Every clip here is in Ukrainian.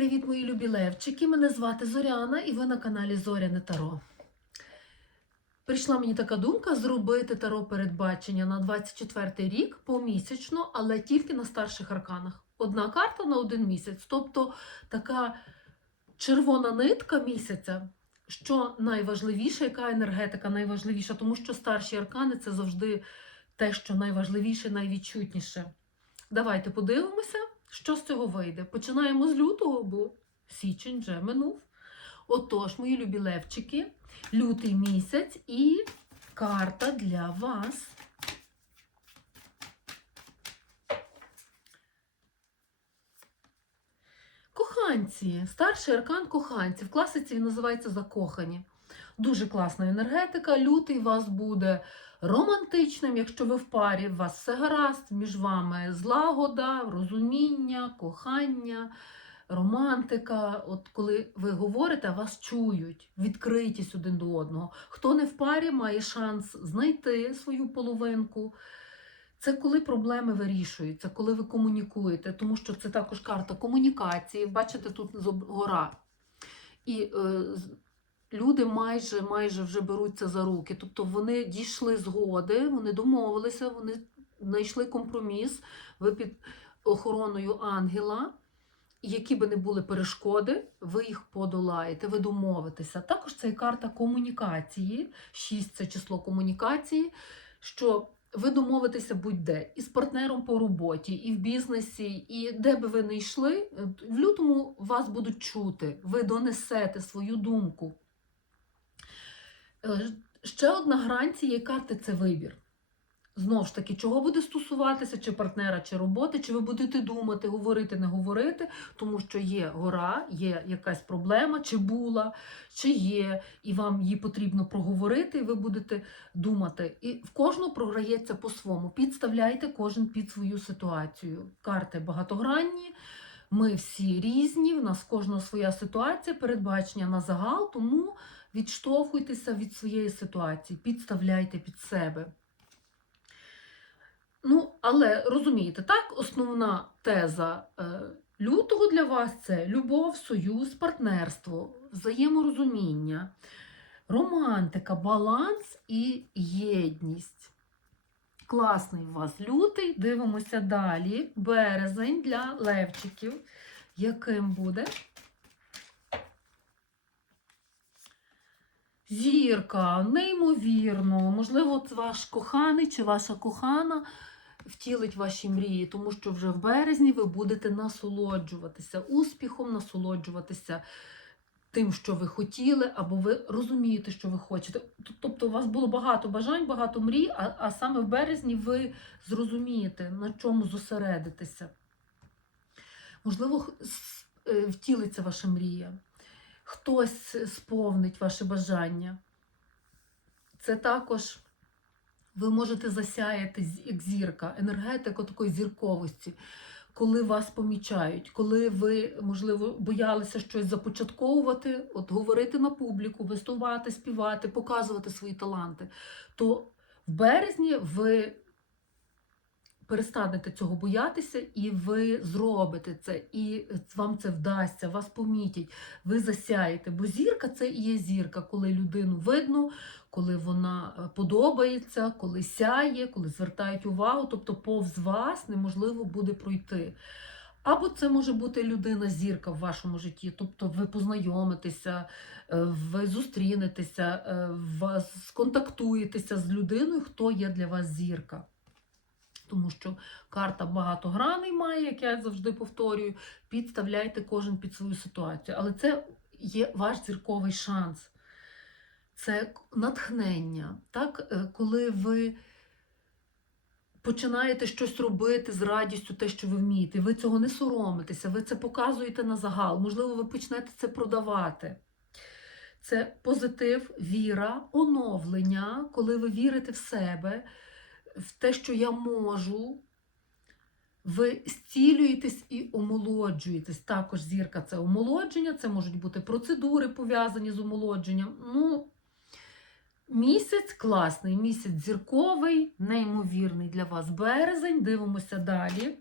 Привіт, мої любі левчики! Мене звати Зоряна і ви на каналі Зоряне Таро. Прийшла мені така думка зробити таро передбачення на 24 рік помісячно, але тільки на старших арканах. Одна карта на один місяць. Тобто така червона нитка місяця, що найважливіше, яка енергетика найважливіша, тому що старші аркани це завжди те, що найважливіше, найвідчутніше. Давайте подивимося. Що з цього вийде? Починаємо з лютого, бо січень вже минув. Отож, мої любі левчики, лютий місяць і карта для вас. Коханці, старший аркан коханці. В класиці він називається закохані. Дуже класна енергетика. Лютий вас буде романтичним, якщо ви в парі, у вас все гаразд, між вами злагода, розуміння, кохання, романтика. От коли ви говорите, вас чують, відкритість один до одного. Хто не в парі, має шанс знайти свою половинку. Це коли проблеми вирішуються, коли ви комунікуєте, тому що це також карта комунікації. Бачите, тут гора. І е, люди майже майже вже беруться за руки. Тобто вони дійшли згоди, вони домовилися, вони знайшли компроміс. Ви під охороною ангела. Які би не були перешкоди, ви їх подолаєте, ви домовитеся. Також це і карта комунікації. 6 це число комунікації, що ви домовитеся будь-де і з партнером по роботі, і в бізнесі, і де би ви не йшли, в лютому вас будуть чути, ви донесете свою думку. Е, Ще одна грань цієї карти це вибір. Знову ж таки, чого буде стосуватися, чи партнера, чи роботи, чи ви будете думати, говорити, не говорити, тому що є гора, є якась проблема, чи була, чи є, і вам її потрібно проговорити, і ви будете думати. І в кожного програється по-своєму. Підставляйте кожен під свою ситуацію. Карти багатогранні. Ми всі різні, в нас в кожного своя ситуація, передбачення на загал, тому відштовхуйтеся від своєї ситуації, підставляйте під себе. Ну, але розумієте, так, основна теза е, лютого для вас це любов, союз, партнерство, взаєморозуміння, романтика, баланс і єдність. Класний у вас лютий. Дивимося далі. Березень для левчиків. Яким буде? Зірка, неймовірно. Можливо, ваш коханий чи ваша кохана втілить ваші мрії, тому що вже в березні ви будете насолоджуватися успіхом, насолоджуватися тим, що ви хотіли, або ви розумієте, що ви хочете. Тобто у вас було багато бажань, багато мрій, а, а саме в березні ви зрозумієте, на чому зосередитися. Можливо, е, втілиться ваша мрія хтось сповнить ваше бажання. Це також ви можете засяяти як зірка, енергетика такої зірковості, коли вас помічають, коли ви, можливо, боялися щось започатковувати, от говорити на публіку, виступати, співати, показувати свої таланти, то в березні ви перестанете цього боятися, і ви зробите це, і вам це вдасться, вас помітять, ви засяєте. Бо зірка це і є зірка, коли людину видно, коли вона е, подобається, коли сяє, коли звертають увагу, тобто повз вас неможливо буде пройти. Або це може бути людина-зірка в вашому житті, тобто ви познайомитеся, е, ви зустрінетеся, е, сконтактуєтеся з людиною, хто є для вас зірка. Тому що карта багатогранний має, як я завжди повторюю, підставляйте кожен під свою ситуацію. Але це є ваш зірковий шанс. Це натхнення. Так? Е, Коли ви починаєте щось робити з радістю, те, що ви вмієте, ви цього не соромитеся, ви це показуєте на загал. Можливо, ви почнете це продавати. Це позитив, віра, оновлення, коли ви вірите в себе, в те, що я можу. Ви зцілюєтесь і омолоджуєтесь. Також зірка це омолодження, це можуть бути процедури пов'язані з омолодженням. Ну, місяць класний, місяць зірковий, неймовірний для вас березень. Дивимося далі.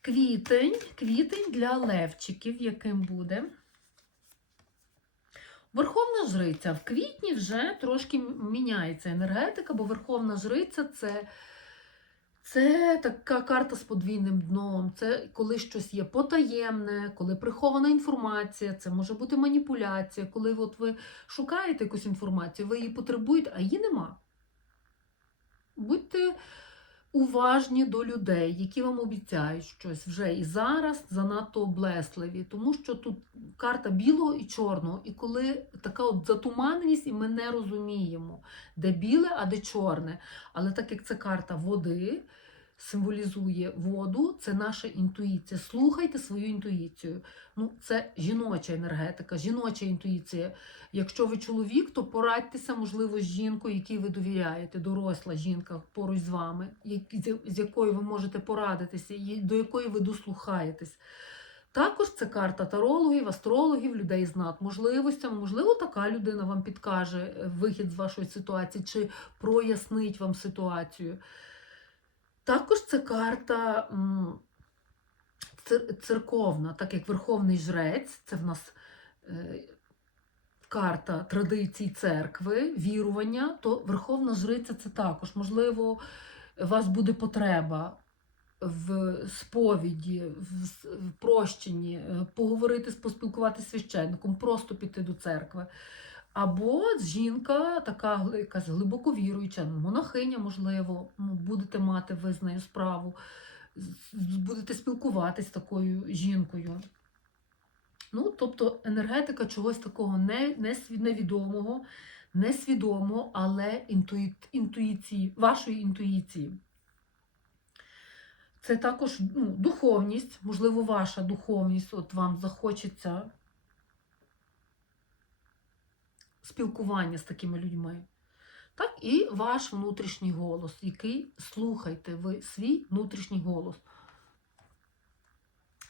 Квітень, квітень для левчиків, яким буде. Верховна жриця. В квітні вже трошки міняється енергетика, бо Верховна жриця це, це така карта з подвійним дном. Це коли щось є потаємне, коли прихована інформація, це може бути маніпуляція, коли от ви шукаєте якусь інформацію, ви її потребуєте, а її нема. Будьте уважні до людей, які вам обіцяють щось вже і зараз занадто облесливі, тому що тут карта білого і чорного, і коли така от затуманеність, і ми не розуміємо, де біле, а де чорне. Але так як це карта води, символізує воду, це наша інтуїція. Слухайте свою інтуїцію. Ну, це жіноча енергетика, жіноча інтуїція. Якщо ви чоловік, то порадьтеся, можливо, з жінкою, якій ви довіряєте, доросла жінка поруч з вами, з- якою ви можете порадитися, до якої ви дослухаєтесь. Також це карта тарологів, астрологів, людей з надможливостями. Можливо, така людина вам підкаже е, вихід з вашої ситуації чи прояснить вам ситуацію. Також це карта церковна, так як Верховний Жрець, це в нас е, карта традицій церкви, вірування, то Верховна Жриця це також. Можливо, у вас буде потреба в сповіді, в прощенні, е, поговорити, поспілкуватися з священником, просто піти до церкви. Або жінка, така якась глибоко віруюча, ну, монахиня, можливо, ну, будете мати ви з нею справу, будете спілкуватись з такою жінкою. Ну, тобто енергетика чогось такого не, не невідомого, несвідомого, але інтуї, інтуїції, вашої інтуїції. Це також ну, духовність, можливо, ваша духовність, от вам захочеться спілкування з такими людьми. Так, і ваш внутрішній голос, який слухайте ви свій внутрішній голос.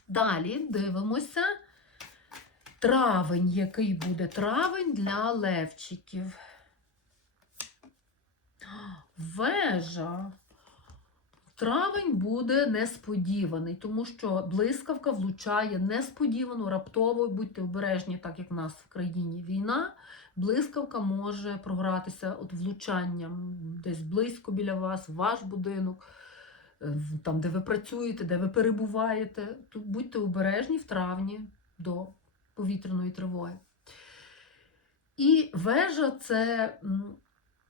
Далі дивимося травень, який буде травень для левчиків. Вежа. Травень буде несподіваний, тому що блискавка влучає несподівано, раптово, будьте обережні, так як в нас в країні війна. Блискавка може програтися от влучанням десь близько біля вас, ваш будинок, е, там, де ви працюєте, де ви перебуваєте. Тут будьте обережні в травні до повітряної тривоги. І вежа це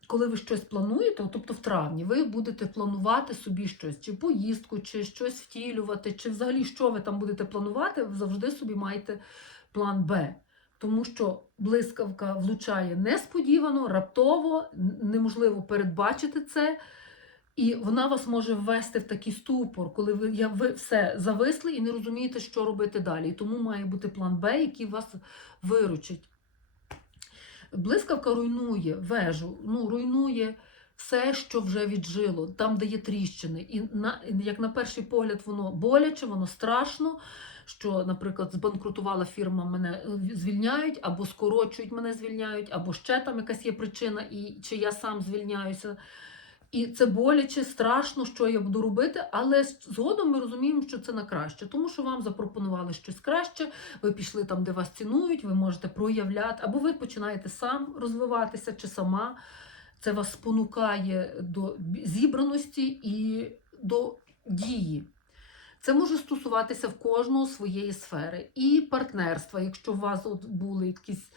коли ви щось плануєте, тобто в травні, ви будете планувати собі щось, чи поїздку, чи щось втілювати, чи взагалі що ви там будете планувати, ви завжди собі маєте план Б. Тому що блискавка влучає несподівано, раптово, неможливо передбачити це. І вона вас може ввести в такий ступор, коли ви, я- ви все зависли і не розумієте, що робити далі. І тому має бути план Б, який вас виручить. Блискавка руйнує вежу, ну, руйнує все, що вже віджило, там, де є тріщини. І на, як на перший погляд, воно боляче, воно страшно. Що, наприклад, збанкрутувала фірма, мене е, звільняють, або скорочують, мене звільняють, або ще там якась є причина, і чи я сам звільняюся. І це боляче, страшно, що я буду робити, але згодом ми розуміємо, що це на краще, тому що вам запропонували щось краще, ви пішли там, де вас цінують, ви можете проявляти, або ви починаєте сам розвиватися чи сама. Це вас спонукає до зібраності і до дії. Це може стосуватися в кожного своєї сфери. І партнерства, якщо у вас от були якісь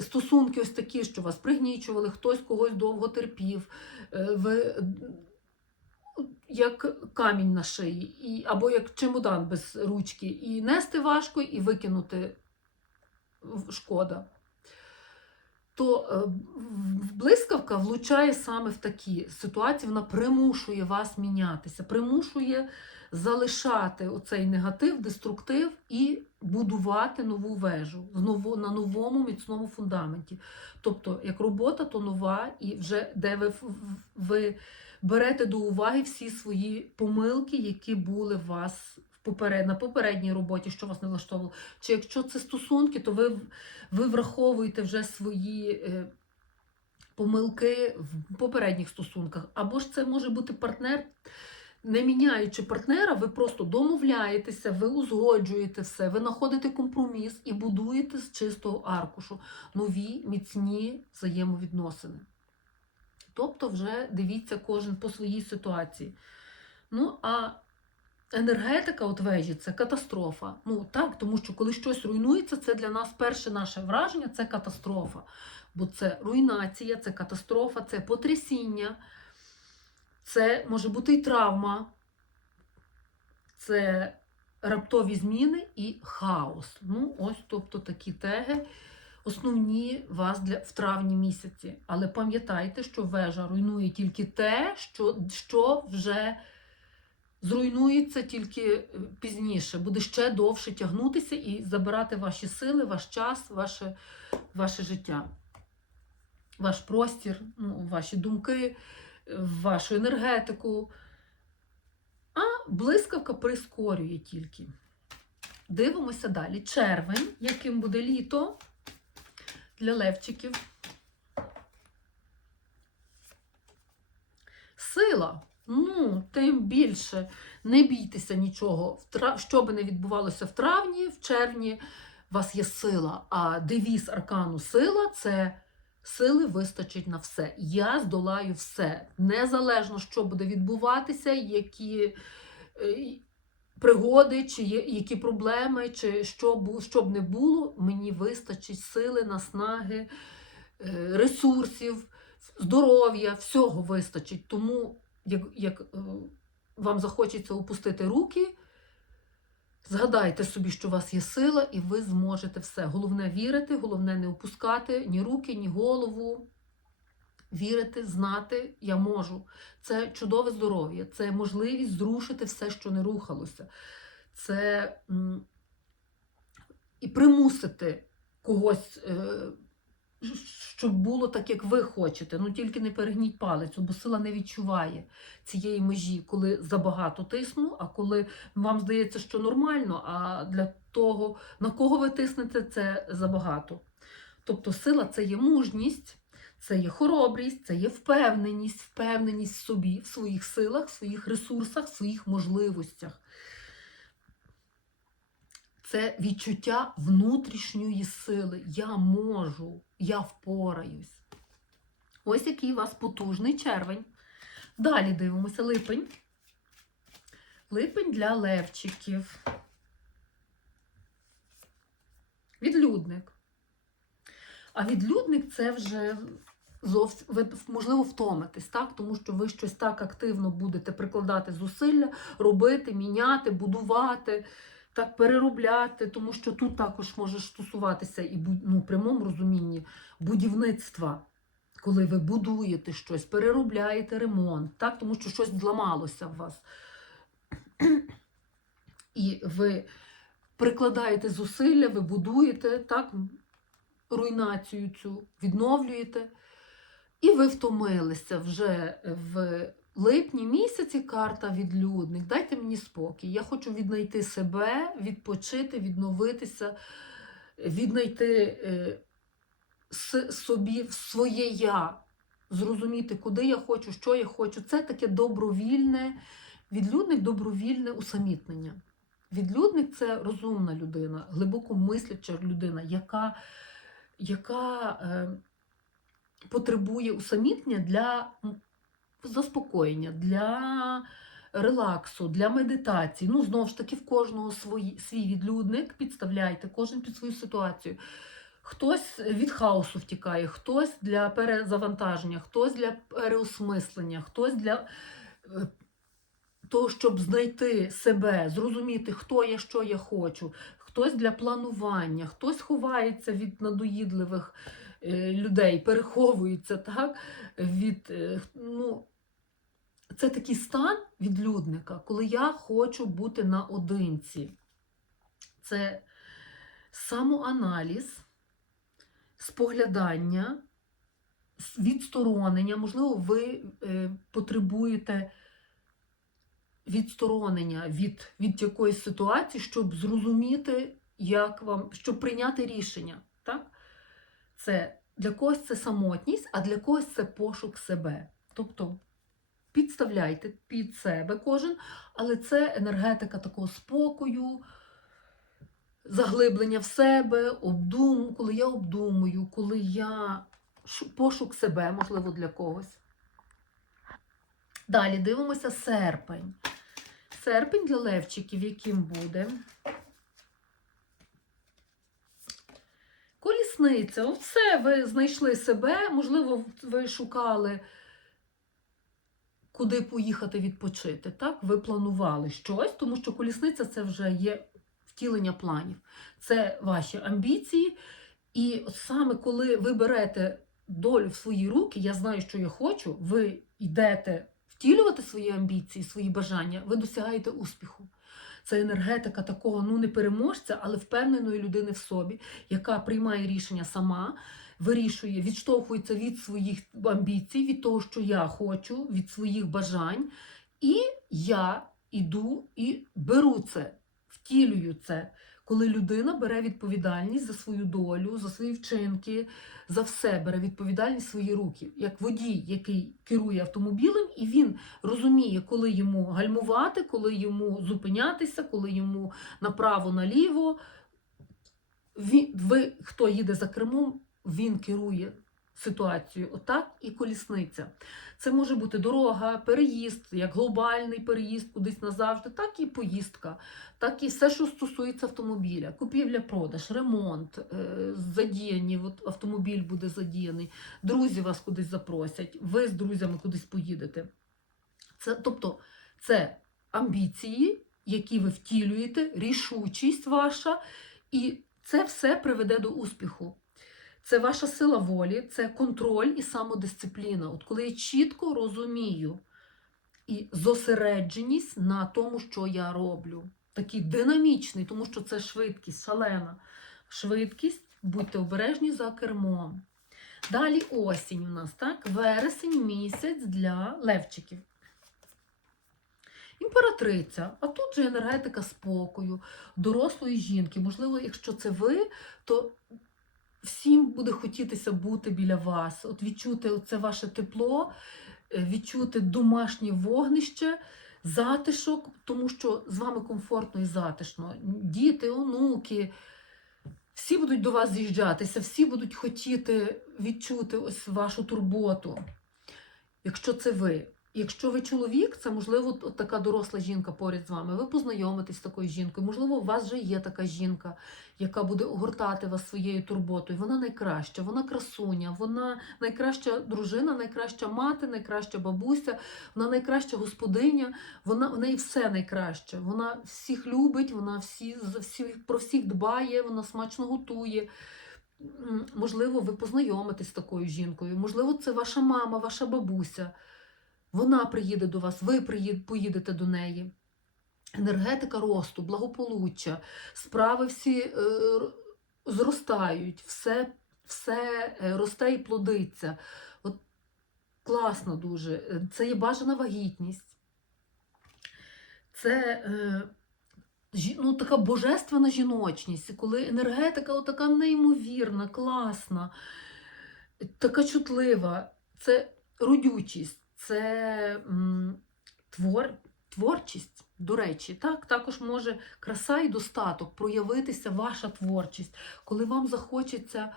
стосунки ось такі, що вас пригнічували, хтось когось довго терпів, е, ви як камінь на шиї, і, або як чемодан без ручки, і нести важко, і викинути шкода. То е, блискавка влучає саме в такі ситуації, вона примушує вас мінятися, примушує залишати оцей негатив, деструктив і будувати нову вежу на новому міцному фундаменті. Тобто, як робота, то нова, і вже де ви, ви берете до уваги всі свої помилки, які були у вас на попередній роботі, що вас не влаштовувало. Чи якщо це стосунки, то ви, ви враховуєте вже свої. е, Помилки в попередніх стосунках, або ж це може бути партнер, не міняючи партнера, ви просто домовляєтеся, ви узгоджуєте все, ви знаходите компроміс і будуєте з чистого аркушу нові міцні взаємовідносини. Тобто, вже дивіться кожен по своїй ситуації. Ну, а енергетика от вежі це катастрофа. Ну так, тому що коли щось руйнується, це для нас перше наше враження це катастрофа. Бо це руйнація, це катастрофа, це потрясіння, це може бути і травма, це раптові зміни і хаос. Ну, ось, тобто такі теги. Основні вас для в травні місяці. Але пам'ятайте, що вежа руйнує тільки те, що, що вже зруйнується тільки е, пізніше, буде ще довше тягнутися і забирати ваші сили, ваш час, ваше, ваше життя, ваш простір, ну, ваші думки, е, вашу енергетику. А блискавка прискорює тільки. Дивимося далі. Червень, яким буде літо для левчиків. Сила. Ну, тим більше не бійтеся нічого. Що би не відбувалося в травні, в червні, у вас є сила. А девіз аркану сила це сили вистачить на все. Я здолаю все. Незалежно, що буде відбуватися, які е, пригоди, чи які проблеми, чи що, що б не було, мені вистачить сили, наснаги, е, ресурсів, здоров'я, всього вистачить. Тому як, як е, вам захочеться опустити руки, згадайте собі, що у вас є сила, і ви зможете все. Головне вірити, головне не опускати ні руки, ні голову. Вірити, знати, я можу. Це чудове здоров'я, це можливість зрушити все, що не рухалося. Це і примусити когось, е, щоб було так, як ви хочете. Ну тільки не перегніть палицю, бо сила не відчуває цієї межі, коли забагато тисну, а коли вам здається, що нормально, а для того, на кого ви тиснете, це забагато. Тобто сила це є мужність. Це є хоробрість, це є впевненість, впевненість в собі, в своїх силах, в своїх ресурсах, в своїх можливостях. Це відчуття внутрішньої сили. Я можу, я впораюсь. Ось який у вас потужний червень. Далі дивимося липень. Липень для левчиків. Відлюдник. А відлюдник це вже зовсім ви можливо втомитесь, так? тому що ви щось так активно будете прикладати зусилля, робити, міняти, будувати, так переробляти, тому що тут також може стосуватися і ну, в прямому розумінні будівництва, коли ви будуєте щось, переробляєте ремонт, так? тому що щось зламалося в вас. І ви прикладаєте зусилля, ви будуєте так, руйнацію цю, відновлюєте. І ви втомилися вже в липні місяці карта відлюдник. Дайте мені спокій. Я хочу віднайти себе, відпочити, відновитися, віднайти е, собі своє я, зрозуміти, куди я хочу, що я хочу. Це таке добровільне, відлюдник добровільне усамітнення. Відлюдник це розумна людина, глибоко мисляча людина, яка, яка е, потребує усамітнення для заспокоєння, для релаксу, для медитації. Ну, знову ж таки, в кожного свої, свій відлюдник, підставляйте, кожен під свою ситуацію. Хтось від хаосу втікає, хтось для перезавантаження, хтось для переосмислення, хтось для е, того, щоб знайти себе, зрозуміти, хто я, що я хочу, хтось для планування, хтось ховається від надоїдливих е, людей, переховується так, від. е, ну, це такий стан відлюдника, коли я хочу бути наодинці. Це самоаналіз, споглядання, відсторонення. Можливо, ви е, потребуєте відсторонення від, від якоїсь ситуації, щоб зрозуміти, як вам, щоб прийняти рішення. Так? Це для когось це самотність, а для когось це пошук себе. Тобто підставляйте під себе кожен, але це енергетика такого спокою, заглиблення в себе, обдум, коли я обдумую, коли я пошук себе, можливо, для когось. Далі дивимося серпень. Серпень для левчиків, яким буде. Колісниця. Все, ви знайшли себе, можливо, ви шукали, куди поїхати відпочити. Так? Ви планували щось, тому що колісниця це вже є втілення планів. Це ваші амбіції. І саме коли ви берете долю в свої руки, я знаю, що я хочу, ви йдете втілювати свої амбіції, свої бажання, ви досягаєте успіху. Це енергетика такого ну не переможця, але впевненої людини в собі, яка приймає рішення сама, вирішує, відштовхується від своїх амбіцій, від того, що я хочу, від своїх бажань. І я іду і беру це, втілюю це. Коли людина бере відповідальність за свою долю, за свої вчинки, за все бере відповідальність в свої руки, як водій, який керує автомобілем, і він розуміє, коли йому гальмувати, коли йому зупинятися, коли йому направо-наліво. Ви, хто їде за кермом, він керує ситуацією. Отак і колісниця. Це може бути дорога, переїзд, як глобальний переїзд кудись назавжди, так і поїздка, так і все, що стосується автомобіля, купівля-продаж, ремонт, е, задіяні, от автомобіль буде задіяний, друзі вас кудись запросять, ви з друзями кудись поїдете. Це, тобто, це амбіції, які ви втілюєте, рішучість ваша, і це все приведе до успіху. Це ваша сила волі, це контроль і самодисципліна. От коли я чітко розумію і зосередженість на тому, що я роблю. Такий динамічний, тому що це швидкість, шалена швидкість, будьте обережні за кермом. Далі осінь у нас, так? Вересень місяць для левчиків. Імператриця, а тут же енергетика спокою, дорослої жінки. Можливо, якщо це ви, то всім буде хотітися бути біля вас, от відчути це ваше тепло, е, відчути домашнє вогнище, затишок, тому що з вами комфортно і затишно. Діти, онуки, всі будуть до вас з'їжджатися, всі будуть хотіти відчути ось вашу турботу. Якщо це ви. Якщо ви чоловік, це можливо от така доросла жінка поряд з вами. Ви познайомитесь з такою жінкою. Можливо, у вас вже є така жінка, яка буде огортати вас своєю турботою. Вона найкраща, вона красуня, вона найкраща дружина, найкраща мати, найкраща бабуся, вона найкраща господиня. Вона в неї все найкраще. Вона всіх любить, вона всі за всіх про всіх дбає, вона смачно готує. Можливо, ви познайомитесь з такою жінкою. Можливо, це ваша мама, ваша бабуся. Вона приїде до вас, ви поїдете до неї. Енергетика росту, благополуччя, справи всі е, зростають, все, все е, росте і плодиться. От класно дуже. Це є бажана вагітність. Це е, ну, така божественна жіночність, коли енергетика така неймовірна, класна, така чутлива. Це родючість це твор, творчість, до речі, так, також може краса і достаток проявитися ваша творчість, коли вам захочеться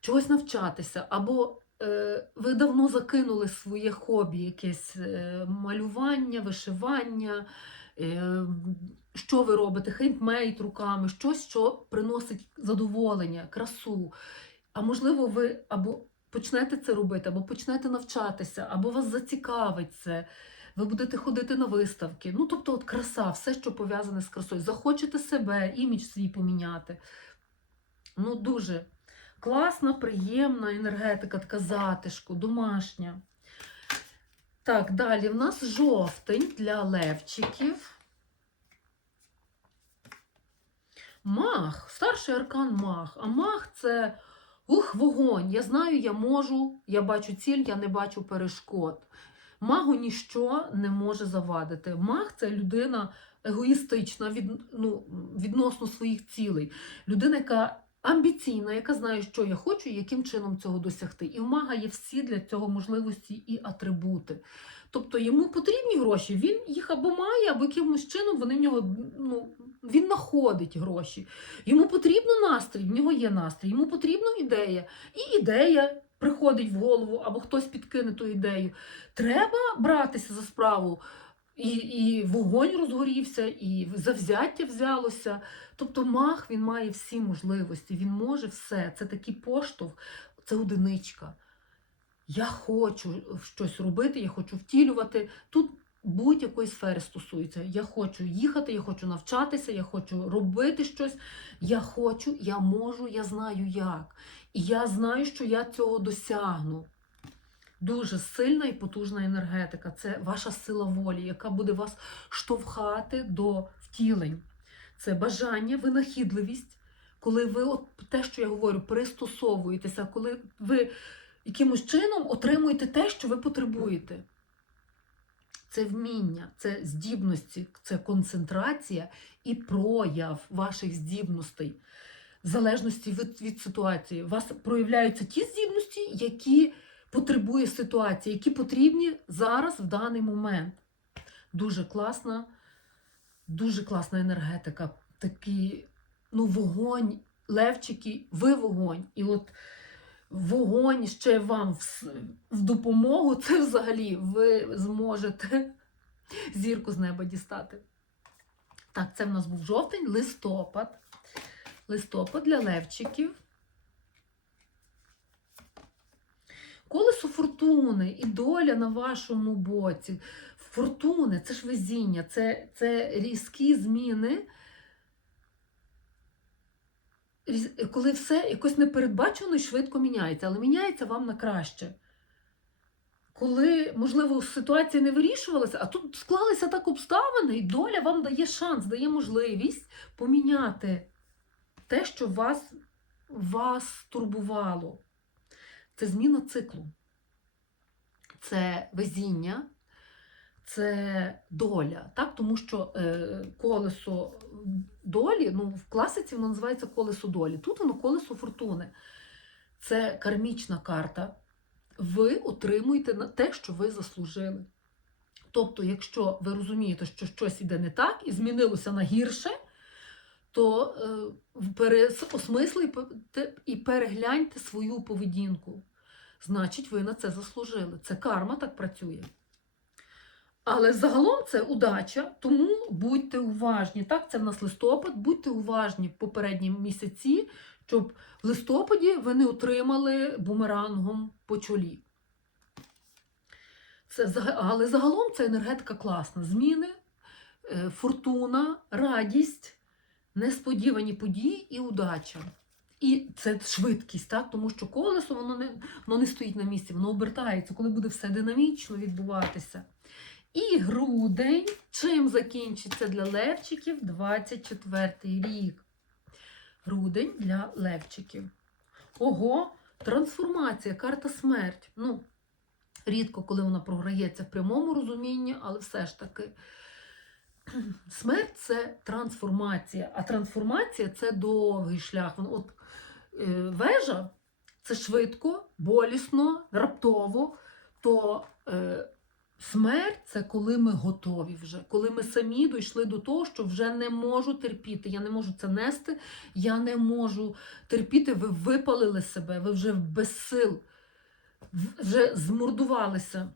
чогось навчатися, або е, ви давно закинули своє хобі, якесь е, малювання, вишивання. е, Що ви робите? Хендмейд руками, щось, що приносить задоволення, красу. А можливо, ви або почнете це робити, або почнете навчатися, або вас зацікавить це. Ви будете ходити на виставки. Ну, тобто, от краса, все, що пов'язане з красою. Захочете себе, імідж свій поміняти. Ну, дуже класна, приємна енергетика, така затишку, домашня. Так, далі в нас жовтень для левчиків. Мах, старший аркан мах. А мах це ух, вогонь. Я знаю, я можу, я бачу ціль, я не бачу перешкод. Магу ніщо не може завадити. Маг це людина егоїстична від, ну, відносно своїх цілей. Людина, яка амбіційна, яка знає, що я хочу і яким чином цього досягти. І в мага є всі для цього можливості і атрибути. Тобто йому потрібні гроші, він їх або має, або якимось чином вони в нього ну, він знаходить гроші. Йому потрібно настрій, в нього є настрій, йому потрібна ідея. І ідея приходить в голову, або хтось підкине ту ідею. Треба братися за справу. І, і вогонь розгорівся, і завзяття взялося. Тобто мах він має всі можливості, він може все. Це такий поштовх, це одиничка. Я хочу щось робити, я хочу втілювати. Тут будь-якої сфери стосується. Я хочу їхати, я хочу навчатися, я хочу робити щось. Я хочу, я можу, я знаю як. І я знаю, що я цього досягну. Дуже сильна і потужна енергетика. Це ваша сила волі, яка буде вас штовхати до втілень. Це бажання, винахідливість, коли ви, от те, що я говорю, пристосовуєтеся, коли ви якимось чином отримуєте те, що ви потребуєте. Це вміння, це здібності, це концентрація і прояв ваших здібностей. В залежності від, від ситуації. У вас проявляються ті здібності, які потребує ситуація, які потрібні зараз в даний момент. Дуже класна, дуже класна енергетика. Такий, ну, вогонь, левчики, ви вогонь. І от вогонь ще вам в, в допомогу, це взагалі ви зможете зірку з неба дістати. Так, це в нас був жовтень, листопад. Листопад для левчиків. Колесо фортуни і доля на вашому боці. Фортуни це ж везіння, це, це різкі зміни. Коли все якось непередбачено і швидко міняється, але міняється вам на краще. Коли, можливо, ситуація не вирішувалася, а тут склалися так обставини, і доля вам дає шанс, дає можливість поміняти те, що вас, вас турбувало. Це зміна циклу, це везіння, це доля. Так? Тому що е, колесо долі, ну, в класиці воно називається колесо долі. Тут воно колесо фортуни. Це кармічна карта. Ви отримуєте те, що ви заслужили. Тобто, якщо ви розумієте, що щось іде не так і змінилося на гірше, то е, переосмислите і перегляньте свою поведінку. Значить, ви на це заслужили. Це карма так працює. Але загалом це удача, тому будьте уважні. Так, це в нас листопад, будьте уважні в попередні місяці, щоб в листопаді ви не отримали бумерангом по чолі. Це, але загалом це енергетика класна. Зміни, е, фортуна, радість, несподівані події і удача. І це швидкість, так? тому що колесо воно не, воно не стоїть на місці, воно обертається, коли буде все динамічно відбуватися. І грудень, чим закінчиться для левчиків 24 рік. Грудень для левчиків. Ого, трансформація, карта смерть. Ну, рідко, коли вона програється в прямому розумінні, але все ж таки. Смерть це трансформація, а трансформація це довгий шлях. От, е, вежа це швидко, болісно, раптово. То е, смерть це коли ми готові вже, коли ми самі дійшли до того, що вже не можу терпіти. Я не можу це нести, я не можу терпіти. Ви випалили себе, ви вже без сил, вже змордувалися.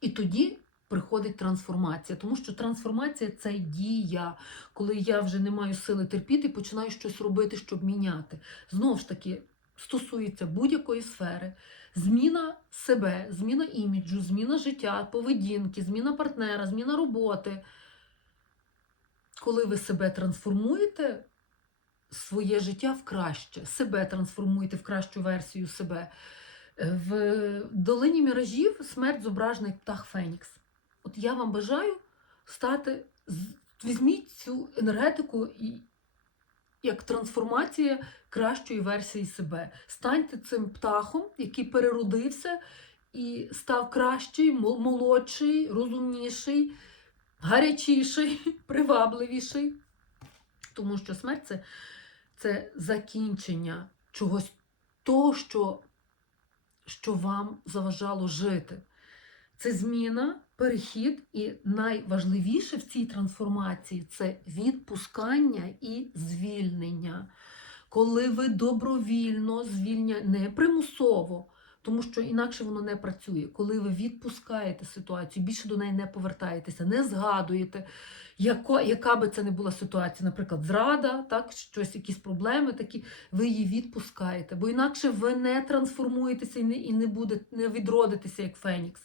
І тоді приходить трансформація, тому що трансформація це дія, коли я вже не маю сили терпіти, починаю щось робити, щоб міняти. Знову ж таки, стосується будь-якої сфери. Зміна себе, зміна іміджу, зміна життя, поведінки, зміна партнера, зміна роботи. Коли ви себе трансформуєте, своє життя в краще, себе трансформуєте в кращу версію себе. Е, В долині міражів смерть зображена як птах Фенікс. От я вам бажаю стати, візьміть цю енергетику і як трансформація кращої версії себе. Станьте цим птахом, який переродився і став кращий, молодший, розумніший, гарячіший, привабливіший. Тому що смерть це це закінчення чогось того, що, що вам заважало жити. Це зміна, перехід, і найважливіше в цій трансформації це відпускання і звільнення. Коли ви добровільно звільняєте, не примусово, тому що інакше воно не працює. Коли ви відпускаєте ситуацію, більше до неї не повертаєтеся, не згадуєте, яко, яка би це не була ситуація, наприклад, зрада, так, щось, якісь проблеми такі, ви її відпускаєте, бо інакше ви не трансформуєтеся і не, і не будете не відродитеся як Фенікс.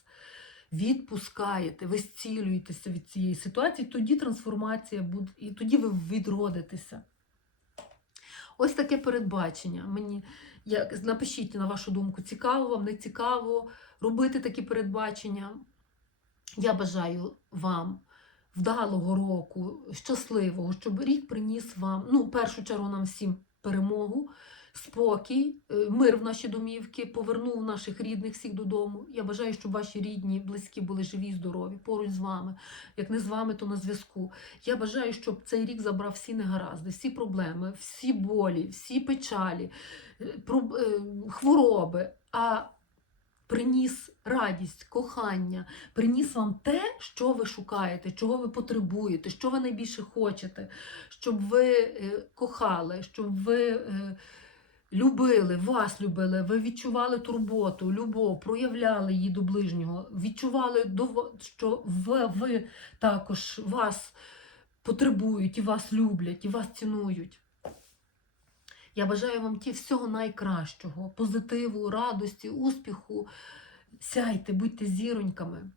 Відпускаєте, ви зцілюєтеся від цієї ситуації, тоді трансформація буде, і тоді ви відродитеся. Ось таке передбачення. Мені як, напишіть на вашу думку, цікаво вам, не цікаво робити такі передбачення. Я бажаю вам вдалого року, щасливого, щоб рік приніс вам, ну, в першу чергу нам всім перемогу, спокій, е, мир в наші домівки, повернув наших рідних всіх додому. Я бажаю, щоб ваші рідні, близькі були живі здорові, поруч з вами. Як не з вами, то на зв'язку. Я бажаю, щоб цей рік забрав всі негаразди, всі проблеми, всі болі, всі печалі, е, е, хвороби. А приніс радість, кохання, приніс вам те, що ви шукаєте, чого ви потребуєте, що ви найбільше хочете, щоб ви кохали, щоб ви любили, вас любили, ви відчували турботу, любов, проявляли її до ближнього, відчували, що ви, ви також вас потребують і вас люблять, і вас цінують. Я бажаю вам ті всього найкращого, позитиву, радості, успіху. Сяйте, будьте зіроньками,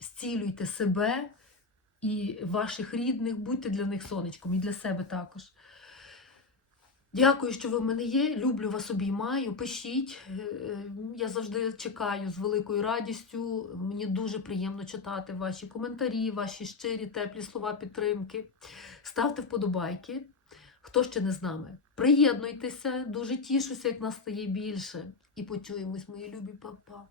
зцілюйте себе і ваших рідних, будьте для них сонечком і для себе також. Дякую, що ви в мене є. Люблю вас обіймаю. Пишіть. Е, е, Я завжди чекаю з великою радістю. Мені дуже приємно читати ваші коментарі, ваші щирі, теплі слова підтримки. Ставте вподобайки. Хто ще не з нами? Приєднуйтеся, дуже тішуся, як нас стає більше. І почуємось, мої любі папа.